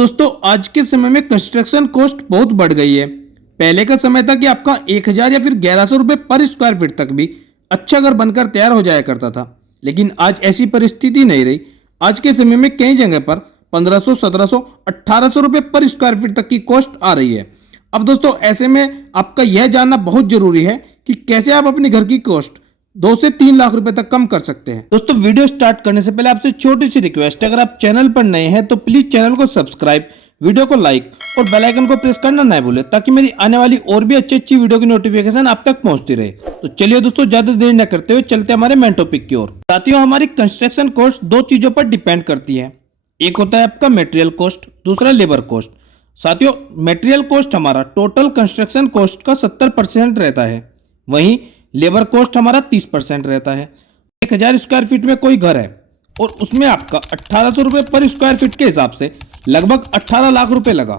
दोस्तों आज के समय में कंस्ट्रक्शन कॉस्ट बहुत बढ़ गई है। पहले का समय था कि आपका 1000 या फिर 1100 रुपए पर स्क्वायर फीट तक भी अच्छा घर बनकर तैयार हो जाया करता था, लेकिन आज ऐसी परिस्थिति नहीं रही। आज के समय में कई जगह पर 1500, 1700, 1800 रुपए पर स्क्वायर फीट तक की कॉस्ट आ रही है। अब दोस्तों ऐसे में आपका यह जानना बहुत जरूरी है कि कैसे आप अपने घर की कॉस्ट 2 से 3 लाख रुपए तक कम कर सकते हैं। दोस्तों वीडियो स्टार्ट करने से पहले आपसे छोटी सी रिक्वेस्ट है, अगर आप चैनल पर नए हैं तो प्लीज चैनल को सब्सक्राइब, वीडियो को लाइक और बेल आइकन को प्रेस करना ना भूलें, ताकि मेरी आने वाली और भी अच्छी वीडियो की नोटिफिकेशन आप तक पहुंचती रहे। तो चलिए दोस्तों ज्यादा देर न करते हुए चलते हमारे मेन टॉपिक की ओर। साथियों हमारी कंस्ट्रक्शन कॉस्ट 2 चीजों पर डिपेंड करती है। एक होता है आपका मटेरियल कॉस्ट, दूसरा लेबर कॉस्ट। साथियों मटेरियल कॉस्ट हमारा टोटल कंस्ट्रक्शन कॉस्ट का 70% रहता है, वहीं लेबर कॉस्ट हमारा 30% रहता है। 1000 स्क्वायर फीट में कोई घर है और उसमें आपका 1800 रुपए पर स्क्वायर फीट के हिसाब से लगभग 18 लाख रुपए लगा,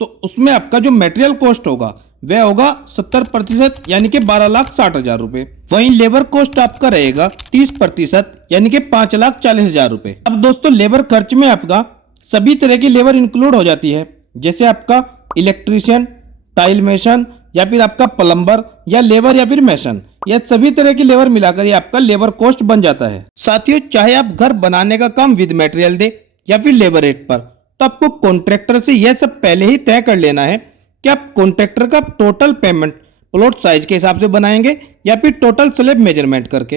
तो उसमें आपका जो मटेरियल कॉस्ट होगा वह होगा 70% यानी कि 12,60,000 रुपए। वहीं लेबर कॉस्ट आपका रहेगा 30% यानी कि 5,40,000 रुपए। अब दोस्तों लेबर खर्च में आपका सभी तरह की लेबर इंक्लूड हो जाती है, जैसे आपका इलेक्ट्रीशियन, टाइल मेसन या फिर आपका प्लम्बर या लेबर या फिर मेसन, यह सभी तरह की लेबर मिलाकर ये आपका लेबर कॉस्ट बन जाता है। साथियों चाहे आप घर बनाने का काम विद मटेरियल दे या फिर लेबर रेट पर, तो आपको कॉन्ट्रैक्टर से यह सब पहले ही तय कर लेना है कि आप कॉन्ट्रैक्टर का टोटल पेमेंट प्लॉट साइज के हिसाब से बनाएंगे या फिर टोटल स्लैब मेजरमेंट करके।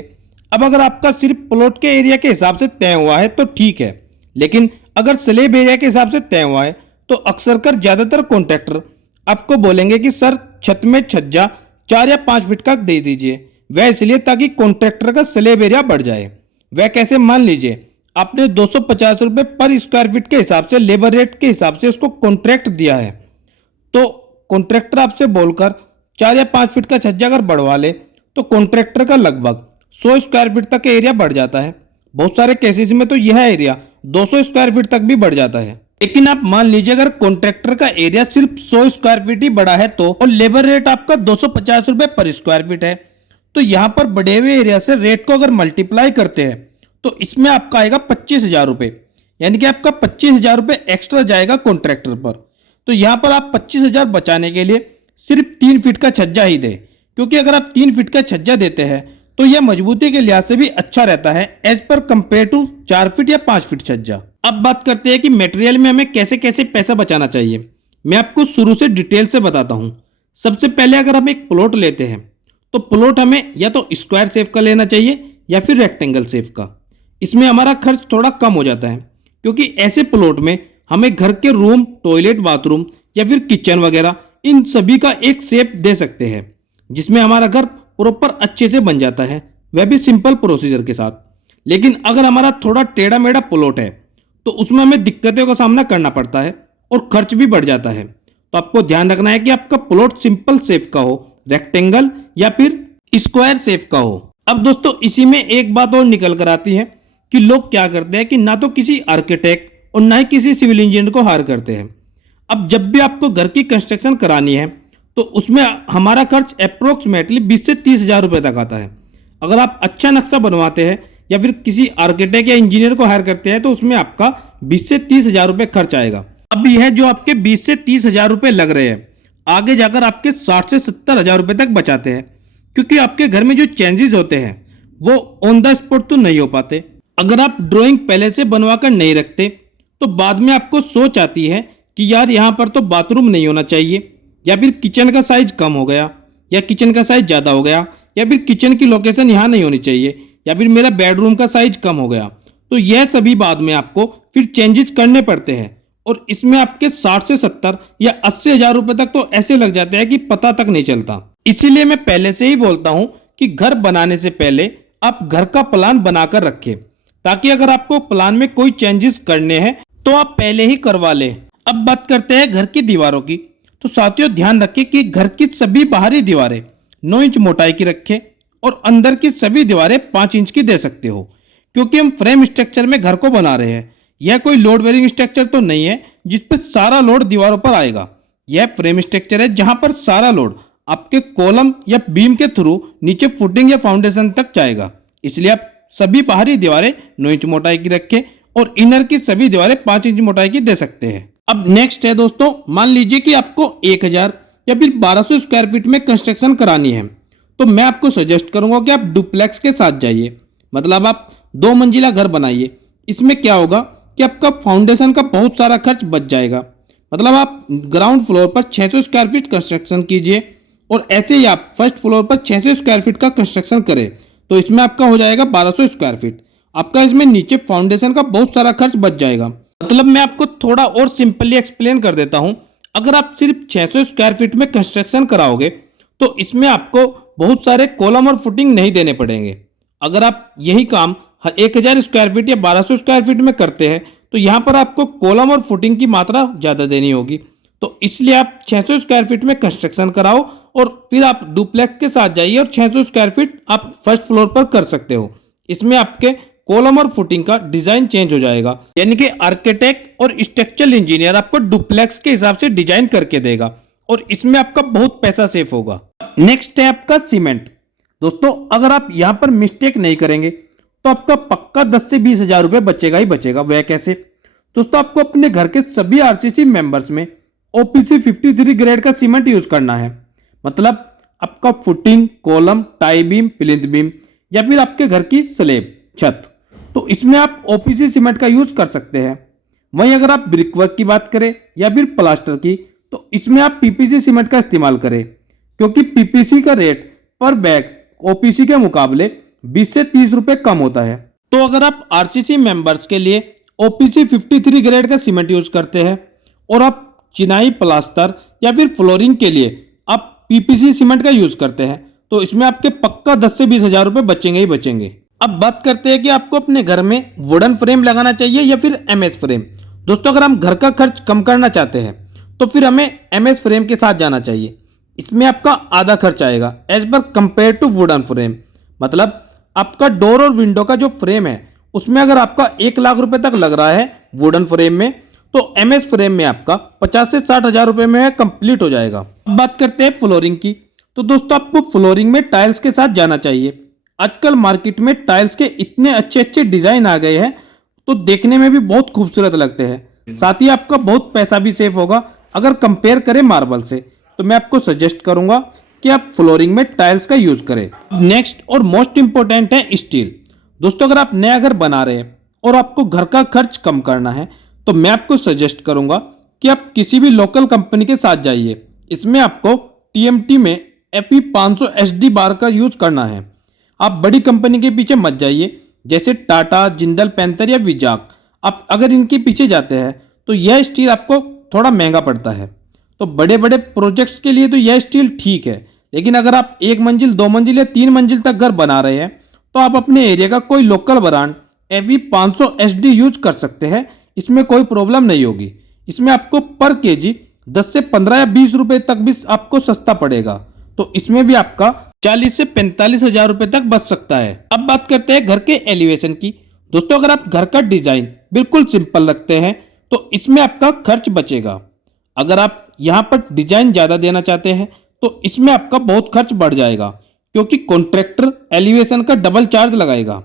अब अगर आपका सिर्फ प्लॉट के एरिया के हिसाब से तय हुआ है तो ठीक है, लेकिन अगर स्लैब एरिया के हिसाब से तय हुआ है तो अक्सर कर ज्यादातर कॉन्ट्रैक्टर आपको बोलेंगे कि सर छत में छज्जा 4 या 5 फीट का दे दीजिए। वह इसलिए ताकि कॉन्ट्रैक्टर का स्लैब एरिया बढ़ जाए। वह कैसे, मान लीजिए आपने 250 रुपए पर स्क्वायर फीट के हिसाब से लेबर रेट के हिसाब से उसको कॉन्ट्रैक्ट दिया है, तो कॉन्ट्रैक्टर आपसे बोलकर 4 या 5 फीट का छज्जा अगर बढ़वा ले तो कॉन्ट्रैक्टर का लगभग 100 स्क्वायर फीट तक एरिया बढ़ जाता है। बहुत सारे केसेस में तो यह एरिया 200 स्क्वायर फीट तक भी बढ़ जाता है। लेकिन आप मान लीजिए अगर कॉन्ट्रैक्टर का एरिया सिर्फ 100 स्क्वायर फीट ही बड़ा है तो, और लेबर रेट आपका 250 रुपए पर स्क्वायर फीट है, तो यहां पर बढ़े हुए एरिया से रेट को अगर मल्टीप्लाई करते हैं तो इसमें आपका आएगा 25,000 रुपए, यानी कि आपका 25,000 रुपए एक्स्ट्रा जाएगा कॉन्ट्रैक्टर पर। तो यहां पर आप 25,000 बचाने के लिए सिर्फ 3 फीट का छज्जा ही दे, क्योंकि अगर आप 3 फीट का छज्जा देते हैं तो यह मजबूती के लिहाज से भी अच्छा रहता है as per compare to 4 feet या 5 फीट छज्जा। अब बात करते हैं कि मटेरियल में हमें कैसे कैसे पैसा बचाना चाहिए। मैं आपको शुरू से डिटेल से बताता हूं। सबसे पहले अगर हम एक प्लॉट लेते हैं तो प्लॉट हमें या तो स्क्वायर शेप का लेना चाहिए या फिर रेक्टेंगल शेप का। इसमें हमारा खर्च थोड़ा कम हो जाता है, क्योंकि ऐसे प्लॉट में हमें घर के रूम, टॉयलेट, बाथरूम या फिर किचन वगैरह इन सभी का एक शेप दे सकते हैं, जिसमें हमारा घर प्रॉपर अच्छे से बन जाता है, वह भी सिंपल प्रोसीजर के साथ। लेकिन अगर हमारा थोड़ा टेढ़ा मेढ़ा प्लॉट है तो उसमें हमें दिक्कतों का सामना करना पड़ता है और खर्च भी बढ़ जाता है। तो आपको ध्यान रखना है कि आपका प्लॉट सिंपल शेप का हो, रेक्टेंगल या फिर स्क्वायर शेप का हो। अब दोस्तों इसी में एक बात और निकल कर आती है कि लोग क्या करते हैं कि ना तो किसी आर्किटेक्ट और ना ही किसी सिविल इंजीनियर को हायर करते हैं। अब जब भी आपको घर की कंस्ट्रक्शन करानी है तो उसमें हमारा खर्च अप्रोक्सीमेटली 20 से 30,000 रुपए तक आता है। अगर आप अच्छा नक्शा बनवाते हैं या फिर किसी आर्किटेक्ट या इंजीनियर को हायर करते हैं तो उसमें आपका 20 से 30,000 रुपए खर्च आएगा। अब यह जो आपके 20 से 30,000 रुपए लग रहे हैं, आगे जाकर आपके 60 से 70,000 रुपए तक बचाते हैं, क्योंकि आपके घर में जो चेंजेस होते हैं वो ऑन द स्पॉट तो नहीं हो पाते। अगर आप ड्राइंग पहले से बनवा कर नहीं रखते तो बाद में आपको सोच आती है कि यार यहाँ पर तो बाथरूम नहीं होना चाहिए, या फिर किचन का साइज कम हो गया, या किचन का साइज ज्यादा हो गया, या फिर किचन की लोकेशन यहाँ नहीं होनी चाहिए, या फिर मेरा बेडरूम का साइज कम हो गया। तो यह सभी बाद में आपको फिर चेंजेस करने पड़ते हैं, और इसमें आपके 60 से 70 या 80,000 रुपए तक तो ऐसे लग जाते हैं कि पता तक नहीं चलता। इसीलिए मैं पहले से ही बोलता हूं कि घर बनाने से पहले आप घर का प्लान बनाकर रखें, ताकि अगर आपको प्लान में कोई चेंजेस करने हैं तो आप पहले ही करवा लें। अब बात करते हैं घर की दीवारों की। तो साथियों ध्यान रखें कि घर की सभी बाहरी दीवारें 9 इंच मोटाई की रखें और अंदर की सभी दीवारें 5 इंच की दे सकते हो, क्योंकि हम फ्रेम स्ट्रक्चर में घर को बना रहे हैं। यह कोई लोड बेरिंग स्ट्रक्चर तो नहीं है जिस पर सारा लोड दीवारों पर आएगा। यह फ्रेम स्ट्रक्चर है जहां पर सारा लोड आपके कॉलम या बीम के थ्रू नीचे फुटिंग या फाउंडेशन तक जाएगा। इसलिए आप सभी बाहरी दीवारें 9 इंच मोटाई की रखें और इनर की सभी दीवारें 5 इंच मोटाई की दे सकते हैं। अब नेक्स्ट है दोस्तों, मान लीजिए कि आपको 1000 या फिर 1200 स्क्वायर फीट में कंस्ट्रक्शन करानी है, तो मैं आपको सजेस्ट करूंगा कि आप डुप्लेक्स के साथ जाइए। मतलब आप 2 मंजिला घर बनाइए। इसमें क्या होगा कि आपका फाउंडेशन का बहुत सारा खर्च बच जाएगा। मतलब आप ग्राउंड फ्लोर पर 600 स्क्वायर फीट कंस्ट्रक्शन कीजिए और ऐसे ही आप फर्स्ट फ्लोर पर 600 स्क्वायर फीट का कंस्ट्रक्शन करें, तो इसमें आपका हो जाएगा 1200 स्क्वायर फीट। आपका इसमें नीचे फाउंडेशन का बहुत सारा खर्च बच जाएगा। मतलब मैं आपको थोड़ा और सिंपली एक्सप्लेन कर देता हूं। अगर आप सिर्फ 600 स्क्वायर फीट में कंस्ट्रक्शन कराओगे तो इसमें आपको बहुत सारे कॉलम और फुटिंग नहीं देने पड़ेंगे। अगर आप यही काम 1000 स्क्वायर फीट या 1200 स्क्वायर फीट में करते हैं तो यहाँ पर आपको कॉलम और फुटिंग की मात्रा ज़्यादा देनी होगी। तो इसलिए आप 600 स्क्वायर फीट में कंस्ट्रक्शन कराओ और फिर आप डुप्लेक्स के साथ जाइए और 600 स्क्वायर फीट आप फर्स्ट फ्लोर पर कर सकते हो। इसमें आपके कॉलम और फुटिंग का डिजाइन चेंज हो जाएगा, यानी कि आर्किटेक्ट और स्ट्रक्चरल इंजीनियर आपको डुप्लेक्स के हिसाब से डिजाइन करके देगा और इसमें आपका बहुत पैसा सेफ होगा। नेक्स्ट है आपका सीमेंट। दोस्तों अगर आप यहां पर मिस्टेक नहीं करेंगे तो आपका पक्का 10 से 20 हजार रुपए बचेगा ही बचेगा। वह कैसे? दोस्तों आपको अपने घर के सभी आरसीसी मेंबर्स में ओपीसी 53 ग्रेड का सीमेंट यूज करना है। मतलब आपका footing, column, tie beam, plinth beam या फिर आपके घर की स्लेब, छत, तो इसमें आप ओपीसी सीमेंट का यूज कर सकते हैं। वहीं अगर आप ब्रिकवर्क की बात करें या फिर प्लास्टर की, तो इसमें आप पीपीसी सीमेंट का इस्तेमाल करें, क्योंकि पीपीसी का रेट पर बैग ओपीसी के मुकाबले 20 से 30 रुपए कम होता है। तो अगर आप आरसीसी मेंबर्स के लिए ओपीसी 53 ग्रेड का सीमेंट यूज करते हैं और आप चिनाई, प्लास्टर या फिर फ्लोरिंग के लिए आप पीपीसी सीमेंट का यूज करते हैं, तो इसमें आपके पक्का 10 से 20 हजार रुपए बचेंगे ही बचेंगे। अब बात करते हैं कि आपको अपने घर में वुडन फ्रेम लगाना चाहिए या फिर एमएस फ्रेम। दोस्तों अगर हम घर का खर्च कम करना चाहते हैं तो फिर हमें एमएस फ्रेम के साथ जाना चाहिए। इसमें आपका आधा खर्च आएगा as per compare to wooden frame. मतलब आपका डोर और विंडो का जो फ्रेम है उसमें अगर आपका 1 लाख रुपए तक लग रहा है वुडन फ्रेम में, तो एमएस फ्रेम में आपका 50 से 60 हजार रुपए में कंप्लीट हो जाएगा। अब बात करते हैं फ्लोरिंग की। तो दोस्तों आपको फ्लोरिंग में टाइल्स के साथ जाना चाहिए। आजकल मार्केट में टाइल्स के इतने अच्छे अच्छे डिजाइन आ गए हैं तो देखने में भी बहुत खूबसूरत लगते हैं। साथ ही आपका बहुत पैसा भी सेव होगा अगर कंपेयर करें मार्बल से। तो मैं आपको सजेस्ट करूंगा कि आप फ्लोरिंग में टाइल्स का यूज करें। नेक्स्ट और मोस्ट इंपोर्टेंट है स्टील। दोस्तों अगर आप नया घर बना रहे हैं और आपको घर का खर्च कम करना है तो मैं आपको सजेस्ट करूंगा कि आप किसी भी लोकल कंपनी के साथ जाइए। इसमें आपको टीएमटी में FE 500 SD बार का यूज करना है। आप बड़ी कंपनी के पीछे मत जाइए, जैसे टाटा, जिंदल, पैंथर या विजाक। आप अगर इनके पीछे जाते हैं तो यह स्टील आपको थोड़ा महंगा पड़ता है। तो बड़े बड़े प्रोजेक्ट्स के लिए तो यह स्टील ठीक है, लेकिन अगर आप 1 मंजिल, 2 मंजिल या 3 मंजिल तक घर बना रहे हैं तो आप अपने एरिया का कोई local brand FE 500 SD use कर सकते हैं। इसमें कोई प्रॉब्लम नहीं होगी। इसमें आपको पर केजी 10 से 15 या 20 रुपए तक भी आपको सस्ता पड़ेगा। तो इसमें भी आपका 40 से 45 हजार रुपए तक बच सकता है। अब बात करते हैं घर के एलिवेशन की। दोस्तों अगर आप घर का डिजाइन बिल्कुल सिंपल रखते हैं तो इसमें आपका खर्च बचेगा। अगर आप यहाँ पर डिजाइन ज्यादा देना चाहते हैं तो इसमें आपका बहुत खर्च बढ़ जाएगा, क्योंकि कॉन्ट्रैक्टर एलिवेशन का डबल चार्ज लगाएगा।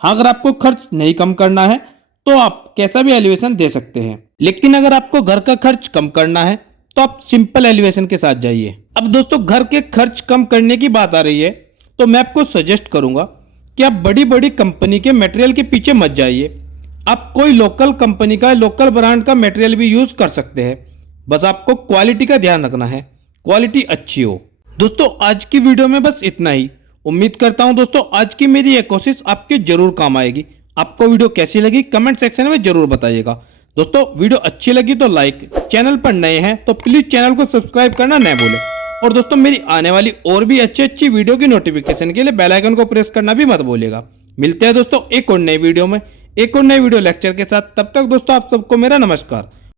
हाँ अगर आपको खर्च नहीं कम करना है तो आप कैसा भी एलिवेशन दे सकते हैं, लेकिन अगर आपको घर का खर्च कम करना है तो आप सिंपल एलिवेशन के साथ जाइए। अब दोस्तों घर के खर्च कम करने की बात आ रही है तो मैं आपको सजेस्ट करूंगा कि आप बड़ी बड़ी कंपनी के मटेरियल के पीछे मत जाइए। आप कोई लोकल कंपनी का, लोकल ब्रांड का मटेरियल भी यूज कर सकते हैं। बस आपको क्वालिटी का ध्यान रखना है, क्वालिटी अच्छी हो। दोस्तों आज की वीडियो में बस इतना ही। उम्मीद करता हूं दोस्तों आज की मेरी ये कोशिश आपके जरूर काम आएगी। आपको वीडियो कैसी लगी कमेंट सेक्शन में जरूर बताइएगा। दोस्तों वीडियो अच्छी लगी तो लाइक, चैनल पर नए हैं तो प्लीज चैनल को सब्सक्राइब करना न भूलें। और दोस्तों मेरी आने वाली और भी अच्छी वीडियो की नोटिफिकेशन के लिए बेल आइकन को प्रेस करना भी मत भूलिएगा। मिलते हैं दोस्तों एक और नई वीडियो में, एक और नई वीडियो लेक्चर के साथ। तब तक दोस्तों आप सबको मेरा नमस्कार।